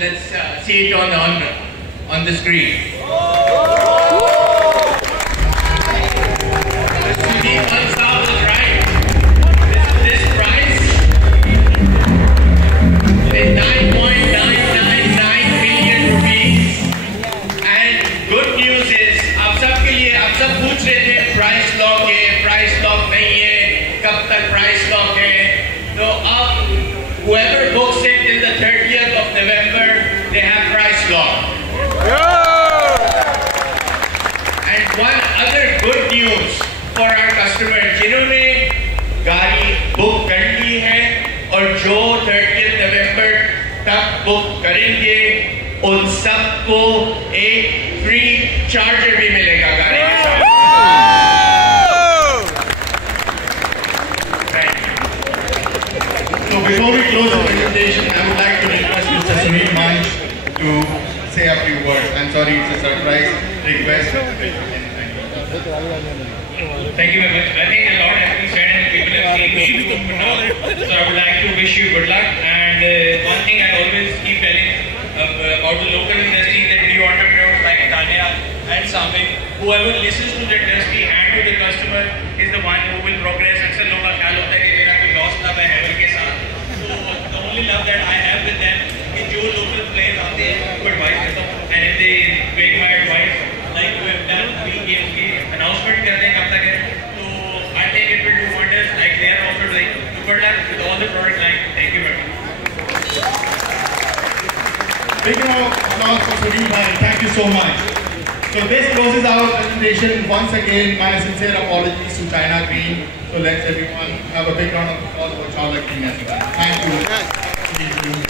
let's see it on the screen. Sudeep Bansal was right. This price is 9.999 million rupees. And good news is, आप सब पूछ रहे थे price lock है, price lock नहीं है, कब तक price lock है? तो अब whoever books it till the 30th of November, they have price lock. And one other good news for our customers, जिन्होंने गाड़ी बुक कर ली है और जो 30th November तक बुक करेंगे, उन सबको एक फ्री चार्जर भी मिलेगा गाड़ी के साथ। So before we close the presentation, I would like to request Mr. Sunil Manch to say a few words. I'm sorry, it's a surprise request. Thank you very much. I think a lot has been said and people have seen me now. So I would like to wish you good luck. And one thing I always keep telling about the local industry, that new entrepreneurs like Tanya and Samik, whoever listens to the industry and to the customer is the one who will progress. अक्सर लोगों का ख्याल होता है कि मेरा कोई loss ना है हेवन के साथ. So the only love that I have with them कि जो local players आते हैं उनको advice देता हूँ. And if they take my advice, like we have done, we की announcement करते हैं कब तक है, तो I think it will do wonders. Like they are also doing. Good luck with all the product line. Thank you very much. Big round of applause for Sunil Bhai. Thank you so much. So this closes our presentation. Once again, my sincere apologies to China Green. So let's everyone have a big round of applause for China Green as well. Thank you.